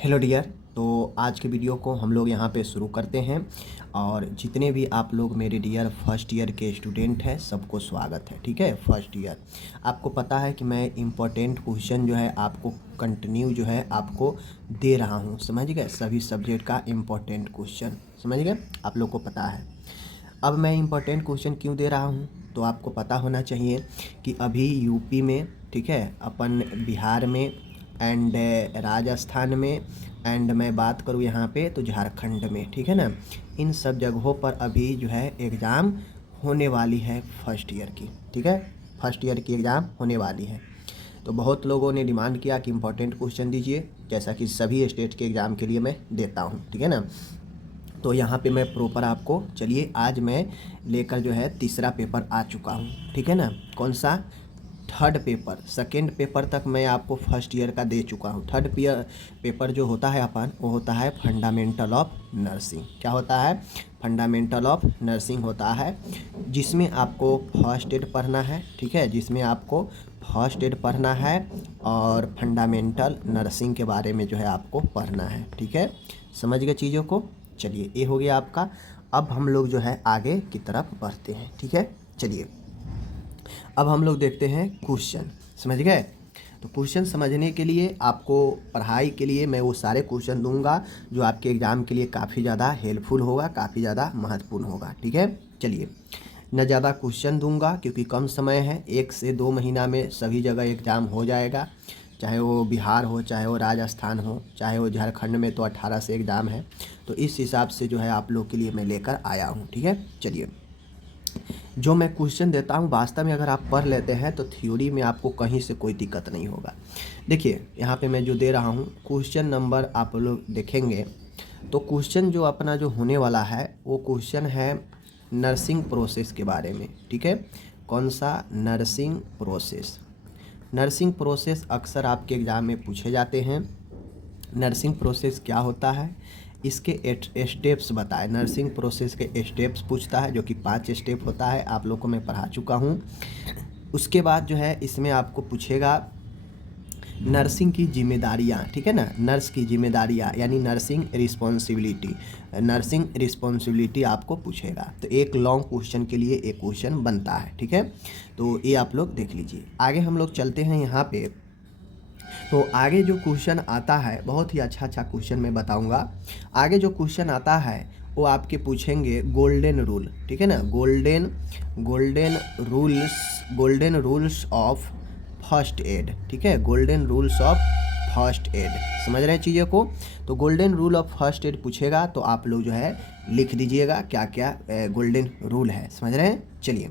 Hello dear. तो आज के वीडियो को हम लोग यहाँ पे शुरू करते हैं और जितने भी आप लोग मेरे डियर फर्स्ट ईयर के स्टूडेंट हैं सबको स्वागत है। ठीक है, फर्स्ट ईयर आपको पता है कि मैं इम्पोर्टेंट क्वेश्चन जो है आपको कंटिन्यू जो है आपको दे रहा हूँ। समझ गए, सभी सब्जेक्ट का इम्पोर्टेंट क्वेश्चन समझ गए, आप लोग को पता है। अब मैं इम्पोर्टेंट क्वेश्चन क्यों दे रहा हूँ, तो आपको पता होना चाहिए कि अभी यूपी में, ठीक है, अपन बिहार में एंड राजस्थान में एंड मैं बात करूँ यहाँ पे तो झारखंड में, ठीक है ना, इन सब जगहों पर अभी जो है एग्ज़ाम होने वाली है फर्स्ट ईयर की। ठीक है, फर्स्ट ईयर की एग्ज़ाम होने वाली है। तो बहुत लोगों ने डिमांड किया कि इम्पोर्टेंट क्वेश्चन दीजिए, जैसा कि सभी स्टेट के एग्ज़ाम के लिए मैं देता हूँ। ठीक है ना, तो यहाँ पे मैं प्रॉपर आपको, चलिए आज मैं लेकर जो है तीसरा पेपर आ चुका हूँ। ठीक है ना, कौन सा, थर्ड पेपर। सेकेंड पेपर तक मैं आपको फर्स्ट ईयर का दे चुका हूँ। थर्ड पेपर जो होता है अपन, वो होता है फंडामेंटल ऑफ नर्सिंग। क्या होता है, फंडामेंटल ऑफ नर्सिंग होता है, जिसमें आपको फर्स्ट एड पढ़ना है। ठीक है, जिसमें आपको फर्स्ट एड पढ़ना है और फंडामेंटल नर्सिंग के बारे में जो है आपको पढ़ना है। ठीक है, समझ गए चीज़ों को। चलिए, ये हो गया आपका। अब हम लोग जो है आगे की तरफ बढ़ते हैं। ठीक है, चलिए अब हम लोग देखते हैं क्वेश्चन। समझ गए, तो क्वेश्चन समझने के लिए आपको पढ़ाई के लिए मैं वो सारे क्वेश्चन दूंगा जो आपके एग्ज़ाम के लिए काफ़ी ज़्यादा हेल्पफुल होगा, काफ़ी ज़्यादा महत्वपूर्ण होगा। ठीक है, चलिए न ज़्यादा क्वेश्चन दूंगा क्योंकि कम समय है, 1 से 2 महीना में सभी जगह एग्ज़ाम हो जाएगा, चाहे वो बिहार हो, चाहे वो राजस्थान हो, चाहे वो झारखंड में तो 18 से एग्ज़ाम है। तो इस हिसाब से जो है आप लोग के लिए मैं लेकर आया हूँ। ठीक है, चलिए जो मैं क्वेश्चन देता हूँ वास्तव में अगर आप पढ़ लेते हैं तो थ्योरी में आपको कहीं से कोई दिक्कत नहीं होगा। देखिए यहाँ पे मैं जो दे रहा हूँ क्वेश्चन नंबर आप लोग देखेंगे तो क्वेश्चन जो अपना जो होने वाला है वो क्वेश्चन है नर्सिंग प्रोसेस के बारे में। ठीक है, कौन सा, नर्सिंग प्रोसेस। नर्सिंग प्रोसेस अक्सर आपके एग्ज़ाम में पूछे जाते हैं। नर्सिंग प्रोसेस क्या होता है, इसके स्टेप्स बताए। नर्सिंग प्रोसेस के स्टेप्स पूछता है, जो कि 5 स्टेप होता है, आप लोग को मैं पढ़ा चुका हूँ। उसके बाद जो है इसमें आपको पूछेगा नर्सिंग की जिम्मेदारियाँ। ठीक है ना, नर्स की जिम्मेदारियाँ यानी नर्सिंग रिस्पॉन्सिबिलिटी, नर्सिंग रिस्पॉन्सिबिलिटी आपको पूछेगा। तो एक लॉन्ग क्वेश्चन के लिए एक क्वेश्चन बनता है। ठीक है, तो ये आप लोग देख लीजिए। आगे हम लोग चलते हैं यहाँ पे। तो आगे जो क्वेश्चन आता है बहुत ही अच्छा क्वेश्चन मैं बताऊंगा। आगे जो क्वेश्चन आता है वो आपके पूछेंगे गोल्डन रूल। ठीक है ना, golden rules of first aid. ठीक है, golden rules of first aid, समझ रहे हैं चीज़ों को। तो golden rule of first aid पूछेगा तो आप लोग जो है लिख दीजिएगा क्या क्या गोल्डन रूल है, समझ रहे हैं। चलिए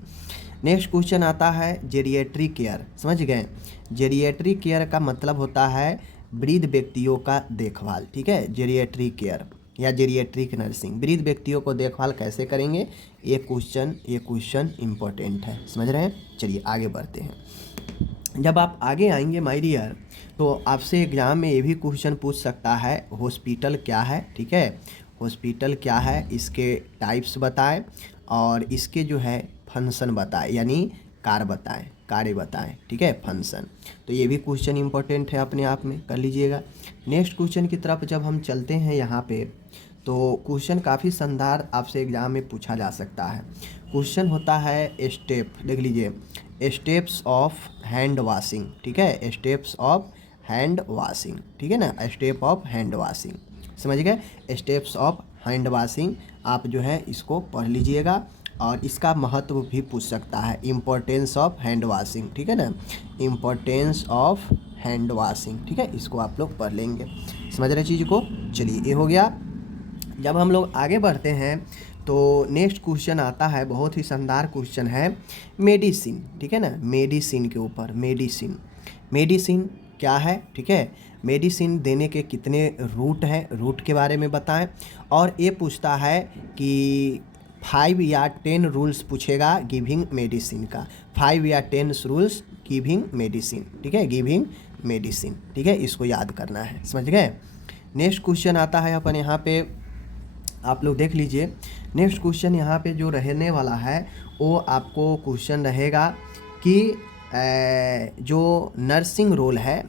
नेक्स्ट क्वेश्चन आता है जेरिएट्रिक केयर। समझ गए, जेरिएट्रिक केयर का मतलब होता है वृद्ध व्यक्तियों का देखभाल। ठीक है, जेरिएट्रिक केयर या जेरिएट्रिक नर्सिंग, वृद्ध व्यक्तियों को देखभाल कैसे करेंगे, ये क्वेश्चन इम्पोर्टेंट है, समझ रहे हैं। चलिए आगे बढ़ते हैं। जब आप आगे आएंगे माय डियर तो आपसे एग्ज़ाम में ये भी क्वेश्चन पूछ सकता है हॉस्पिटल क्या है। ठीक है, हॉस्पिटल क्या है, इसके टाइप्स बताएं और इसके जो है फंक्शन बताएं, यानी कार्य बताएं। ठीक है, फंक्शन, तो ये भी क्वेश्चन इंपॉर्टेंट है, अपने आप में कर लीजिएगा। नेक्स्ट क्वेश्चन की तरफ जब हम चलते हैं यहाँ पे तो क्वेश्चन काफ़ी शानदार आपसे एग्ज़ाम में पूछा जा सकता है। क्वेश्चन होता है स्टेप, देख लीजिए, स्टेप्स ऑफ हैंड वॉशिंग। ठीक है, स्टेप्स ऑफ हैंड वॉशिंग। ठीक है ना, स्टेप ऑफ हैंड वॉशिंग, समझ गए, स्टेप्स ऑफ हैंड वॉशिंग आप जो है इसको पढ़ लीजिएगा। और इसका महत्व भी पूछ सकता है, इम्पोर्टेंस ऑफ हैंड वॉशिंग। ठीक है ना, इम्पोर्टेंस ऑफ हैंड वॉशिंग। ठीक है, इसको आप लोग पढ़ लेंगे, समझ रहे चीज़ को। चलिए ये हो गया। जब हम लोग आगे बढ़ते हैं तो नेक्स्ट क्वेश्चन आता है, बहुत ही शानदार क्वेश्चन है मेडिसिन। ठीक है ना, मेडिसिन के ऊपर, मेडिसिन क्या है। ठीक है, मेडिसिन देने के कितने रूट हैं, रूट के बारे में बताएं। और ये पूछता है कि 5 या 10 रूल्स पूछेगा गिविंग मेडिसिन का, 5 या 10 रूल्स गिविंग मेडिसिन। ठीक है, गिविंग मेडिसिन। ठीक है, इसको याद करना है, समझ गए। नेक्स्ट क्वेश्चन आता है अपन यहाँ पे, आप लोग देख लीजिए। नेक्स्ट क्वेश्चन यहाँ पे जो रहने वाला है वो आपको क्वेश्चन रहेगा कि जो नर्सिंग रोल है,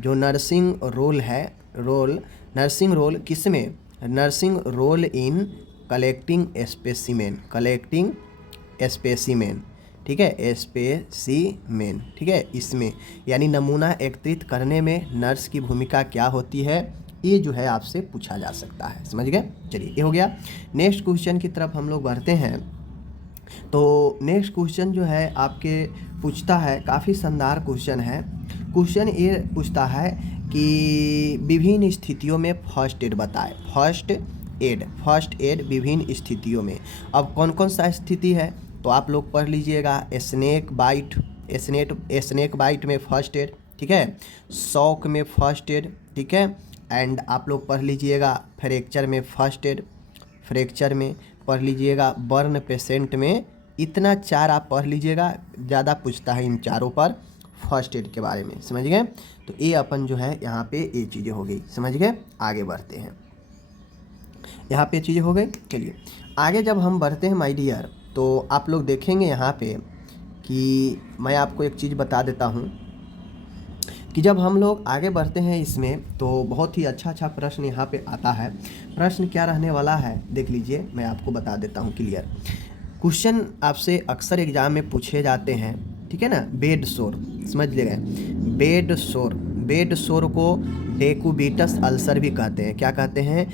जो नर्सिंग रोल है नर्सिंग रोल किस में? Nursing role in collecting specimen, ठीक है, स्पेसिमेन, ठीक है, इसमें यानी नमूना एकत्रित करने में नर्स की भूमिका क्या होती है, ये जो है आपसे पूछा जा सकता है। समझ गए? चलिए ये हो गया। नेक्स्ट क्वेश्चन की तरफ हम लोग बढ़ते हैं। तो नेक्स्ट क्वेश्चन जो है आपके पूछता है, काफ़ी शानदार क्वेश्चन है। क्वेश्चन ये पूछता है कि विभिन्न स्थितियों में फर्स्ट एड बताएं। फर्स्ट एड विभिन्न स्थितियों में। अब कौन कौन सा स्थिति है तो आप लोग पढ़ लीजिएगा। स्नेक बाइट में फर्स्ट एड, ठीक है, शॉक में फर्स्ट एड, ठीक है, एंड आप लोग पढ़ लीजिएगा फ्रैक्चर में फर्स्ट एड, फ्रैक्चर में पढ़ लीजिएगा, बर्न पेशेंट में। इतना 4 आप पढ़ लीजिएगा, ज़्यादा पूछता है इन चारों पर फर्स्ट एड के बारे में। समझ गए? तो ये अपन जो है यहाँ पे ये चीज़ें हो गई। समझ गए? आगे बढ़ते हैं। यहाँ पे चीज़ें हो गई। चलिए आगे जब हम बढ़ते हैं माय डियर, तो आप लोग देखेंगे यहाँ पे कि मैं आपको एक चीज़ बता देता हूँ कि जब हम लोग आगे बढ़ते हैं इसमें तो बहुत ही अच्छा प्रश्न यहाँ पे आता है। प्रश्न क्या रहने वाला है देख लीजिए, मैं आपको बता देता हूँ क्लियर। क्वेश्चन आपसे अक्सर एग्जाम में पूछे जाते हैं, ठीक है ना। बेड सोर, समझ लेंगे, बेड सोर को डेकुबिटस अल्सर भी कहते हैं। क्या कहते हैं?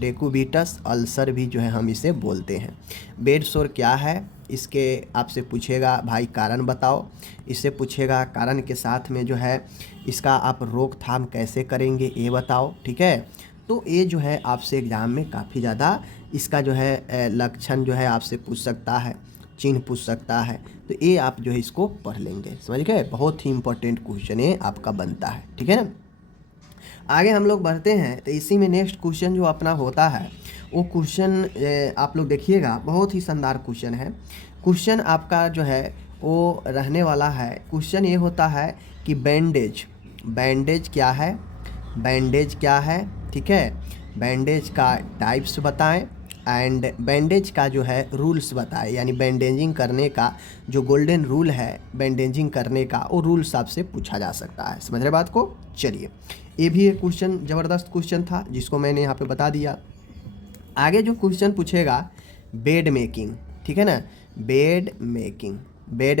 डेकुबिटस अल्सर भी जो है हम इसे बोलते हैं। बेड सोर क्या है, इसके आपसे पूछेगा भाई कारण बताओ। इससे पूछेगा कारण के साथ में जो है इसका आप रोकथाम कैसे करेंगे ये बताओ, ठीक है। तो ये जो है आपसे एग्ज़ाम में काफ़ी ज़्यादा इसका जो है लक्षण जो है आपसे पूछ सकता है, चिन्ह पूछ सकता है। तो ये आप जो है इसको पढ़ लेंगे। समझ गए? बहुत ही इंपॉर्टेंट क्वेश्चन ये आपका बनता है, ठीक है ना। आगे हम लोग बढ़ते हैं तो इसी में नेक्स्ट क्वेश्चन जो अपना होता है वो क्वेश्चन आप लोग देखिएगा, बहुत ही शानदार क्वेश्चन है। क्वेश्चन आपका जो है वो रहने वाला है, क्वेश्चन ये होता है कि बैंडेज क्या है, ठीक है, बैंडेज का टाइप्स बताएं एंड बैंडेज का जो है रूल्स बताएं। यानी बैंडेजिंग करने का जो गोल्डन रूल है बैंडेजिंग करने का, वो रूल्स आपसे पूछा जा सकता है। समझ रहे बात को? चलिए ये भी एक क्वेश्चन ज़बरदस्त क्वेश्चन था जिसको मैंने यहाँ पे बता दिया। आगे जो क्वेश्चन पूछेगा बेड मेकिंग, ठीक है ना, बेड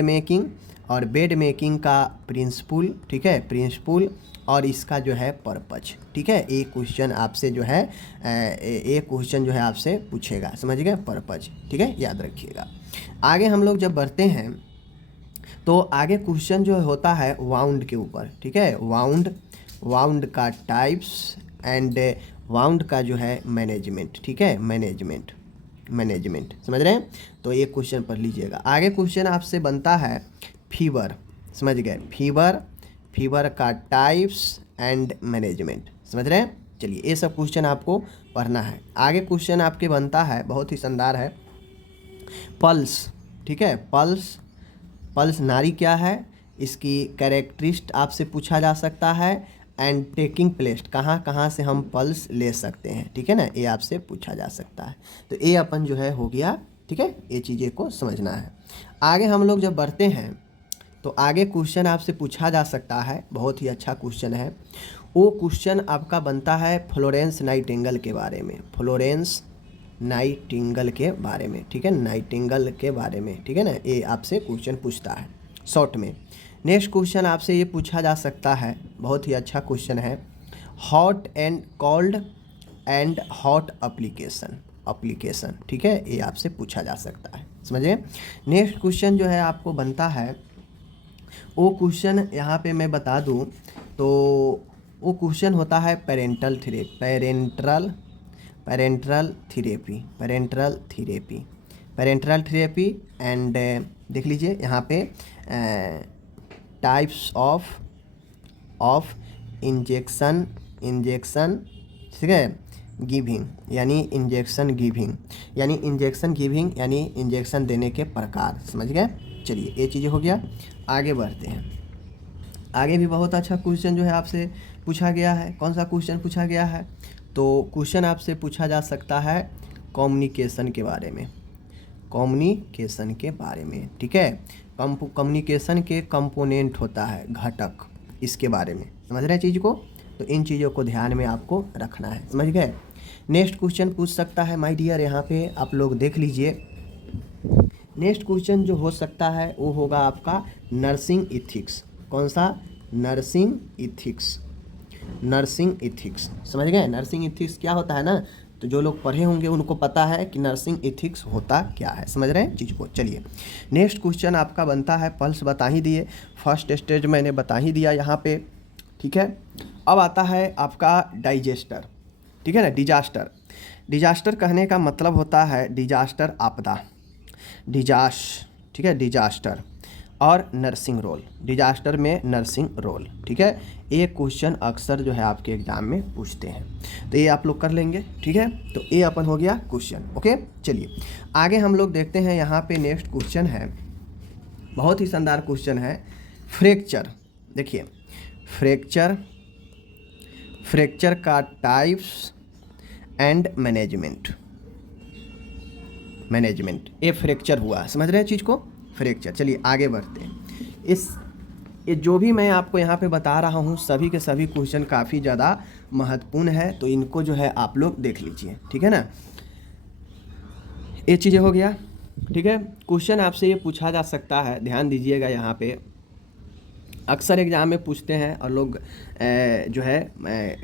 मेकिंग और बेड मेकिंग का प्रिंसिपल, ठीक है, प्रिंसिपल और इसका जो है पर्पज, ठीक है। एक क्वेश्चन आपसे जो है एक क्वेश्चन जो है आपसे पूछेगा। समझ गए? पर्पज, ठीक है, याद रखिएगा। आगे हम लोग जब बढ़ते हैं तो आगे क्वेश्चन जो होता है वाउंड के ऊपर, ठीक है, वाउंड का टाइप्स एंड वाउंड का जो है मैनेजमेंट, ठीक है, मैनेजमेंट समझ रहे हैं। तो ये क्वेश्चन पढ़ लीजिएगा। आगे क्वेश्चन आपसे बनता है फीवर, समझ गए, फीवर का टाइप्स एंड मैनेजमेंट, समझ रहे हैं। चलिए ये सब क्वेश्चन आपको पढ़ना है। आगे क्वेश्चन आपके बनता है, बहुत ही शानदार है, पल्स, ठीक है, पल्स नाड़ी क्या है, इसकी कैरेक्टरिस्ट आपसे पूछा जा सकता है एंड टेकिंग प्लेस, कहाँ से हम पल्स ले सकते हैं, ठीक है ना, ये आपसे पूछा जा सकता है। तो ये अपन जो है हो गया, ठीक है, ये चीज़ें को समझना है। आगे हम लोग जब बढ़ते हैं तो आगे क्वेश्चन आपसे पूछा जा सकता है, बहुत ही अच्छा क्वेश्चन है। वो क्वेश्चन आपका बनता है फ्लोरेंस नाइटिंगेल के बारे में, ठीक है, नाइटिंगेल के बारे में, ठीक है ना, ये आपसे क्वेश्चन पूछता है शॉर्ट में। नेक्स्ट क्वेश्चन आपसे ये पूछा जा सकता है, बहुत ही अच्छा क्वेश्चन है, hot and cold and hot application, ठीक है, ये आपसे पूछा जा सकता है। समझिए। नेक्स्ट क्वेश्चन जो है आपको बनता है, वो क्वेश्चन यहाँ पे मैं बता दूँ तो वो क्वेश्चन होता है पेरेंटल थेरेपी एंड देख लीजिए यहाँ पे टाइप्स ऑफ इंजेक्शन, ठीक है, गिविंग यानी इंजेक्शन गिविंग यानी इंजेक्शन देने के प्रकार। समझ गए? चलिए ये चीज़ें हो गया। आगे बढ़ते हैं। आगे भी बहुत अच्छा क्वेश्चन जो है आपसे पूछा गया है। कौन सा क्वेश्चन पूछा गया है? तो क्वेश्चन आपसे पूछा जा सकता है कम्युनिकेशन के बारे में, ठीक है, कम्युनिकेशन के कंपोनेंट होता है घटक, इसके बारे में समझ रहे हैं चीज़ को। तो इन चीज़ों को ध्यान में आपको रखना है, समझ गए। नेक्स्ट क्वेश्चन पूछ सकता है माय डियर, यहाँ पे आप लोग देख लीजिए। नेक्स्ट क्वेश्चन जो हो सकता है वो होगा आपका नर्सिंग इथिक्स। कौन सा? Nursing ethics. नर्सिंग इथिक्स, समझ गए। नर्सिंग इथिक्स क्या होता है ना, तो जो लोग पढ़े होंगे उनको पता है कि नर्सिंग इथिक्स होता क्या है, समझ रहे हैं चीज़ को। चलिए नेक्स्ट क्वेश्चन आपका बनता है, पल्स बता ही दिए, फर्स्ट स्टेज मैंने बता ही दिया यहाँ पे, ठीक है। अब आता है आपका डाइजेस्टर, ठीक है ना, डिजास्टर। डिजास्टर कहने का मतलब होता है डिजास्टर, आपदा, ठीक है, डिजास्टर और नर्सिंग रोल। डिजास्टर में नर्सिंग रोल, ठीक है। एक क्वेश्चन अक्सर जो है आपके एग्जाम में पूछते हैं, तो ये आप लोग कर लेंगे, ठीक है। तो ये अपन हो गया क्वेश्चन, ओके। चलिए आगे हम लोग देखते हैं, यहाँ पे नेक्स्ट क्वेश्चन है, बहुत ही शानदार क्वेश्चन है, फ्रैक्चर। देखिए फ्रैक्चर का टाइप्स एंड मैनेजमेंट। ये फ्रैक्चर हुआ, समझ रहे हैं चीज़ को, फ्रैक्चर। चलिए आगे बढ़ते हैं। ये जो भी मैं आपको यहाँ पे बता रहा हूँ सभी के सभी क्वेश्चन काफ़ी ज़्यादा महत्वपूर्ण है, तो इनको जो है आप लोग देख लीजिए, ठीक है ना। ये चीज़ें हो गया, ठीक है। क्वेश्चन आपसे ये पूछा जा सकता है, ध्यान दीजिएगा, यहाँ पे अक्सर एग्जाम में पूछते हैं और लोग जो है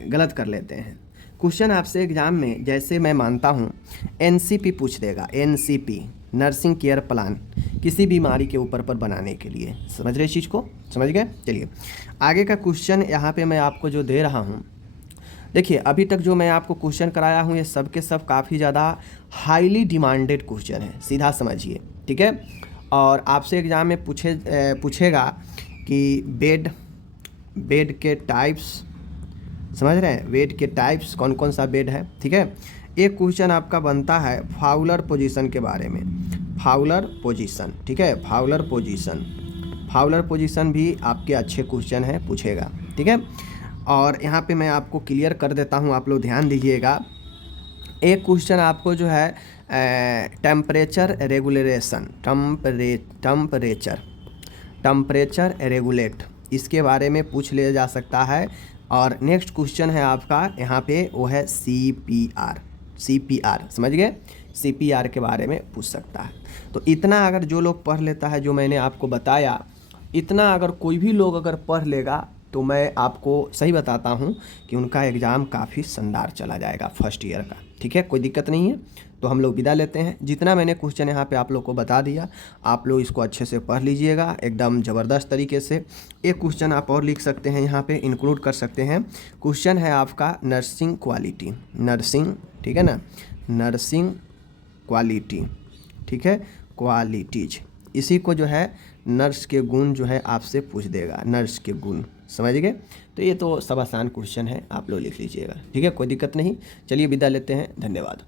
गलत कर लेते हैं। क्वेश्चन आपसे एग्जाम में, जैसे मैं मानता हूँ एनसीपी पूछ देगा, एनसीपी नर्सिंग केयर प्लान, किसी बीमारी के ऊपर पर बनाने के लिए, समझ रहे चीज़ को, समझ गए। चलिए आगे का क्वेश्चन यहाँ पे मैं आपको जो दे रहा हूँ, देखिए अभी तक जो मैं आपको क्वेश्चन कराया हूँ ये सब के सब काफ़ी ज़्यादा हाईली डिमांडेड क्वेश्चन है, सीधा समझिए, ठीक है। और आपसे एग्ज़ाम में पूछेगा कि बेड के टाइप्स, समझ रहे हैं, बेड के टाइप्स कौन कौन सा बेड है, ठीक है। एक क्वेश्चन आपका बनता है फाउलर पोजीशन के बारे में, फाउलर पोजीशन, ठीक है, फाउलर पोजीशन भी आपके अच्छे क्वेश्चन है, पूछेगा, ठीक है। और यहाँ पे मैं आपको क्लियर कर देता हूँ, आप लोग ध्यान दीजिएगा। एक क्वेश्चन आपको जो है टेम्परेचर रेगुलेशन, टेम्परेचर रेगुलेट, इसके बारे में पूछ लिया जा सकता है। और नेक्स्ट क्वेश्चन है आपका यहाँ पे, वो है CPR, समझ गए, CPR के बारे में पूछ सकता है। तो इतना अगर जो लोग पढ़ लेता है, जो मैंने आपको बताया, इतना अगर कोई भी लोग अगर पढ़ लेगा, तो मैं आपको सही बताता हूँ कि उनका एग्ज़ाम काफ़ी शानदार चला जाएगा फर्स्ट ईयर का, ठीक है, कोई दिक्कत नहीं है। तो हम लोग विदा लेते हैं। जितना मैंने क्वेश्चन यहाँ पे आप लोग को बता दिया, आप लोग इसको अच्छे से पढ़ लीजिएगा एकदम ज़बरदस्त तरीके से। एक क्वेश्चन आप और लिख सकते हैं, यहाँ पे इंक्लूड कर सकते हैं। क्वेश्चन है आपका नर्सिंग क्वालिटी, नर्सिंग, ठीक है ना, नर्सिंग क्वालिटी, ठीक है, क्वालिटीज, इसी को जो है नर्स के गुण जो है आपसे पूछ देगा, नर्स के गुण, समझ गए। तो ये तो सब आसान क्वेश्चन है, आप लोग लिख लीजिएगा, ठीक है, कोई दिक्कत नहीं। चलिए विदा लेते हैं, धन्यवाद।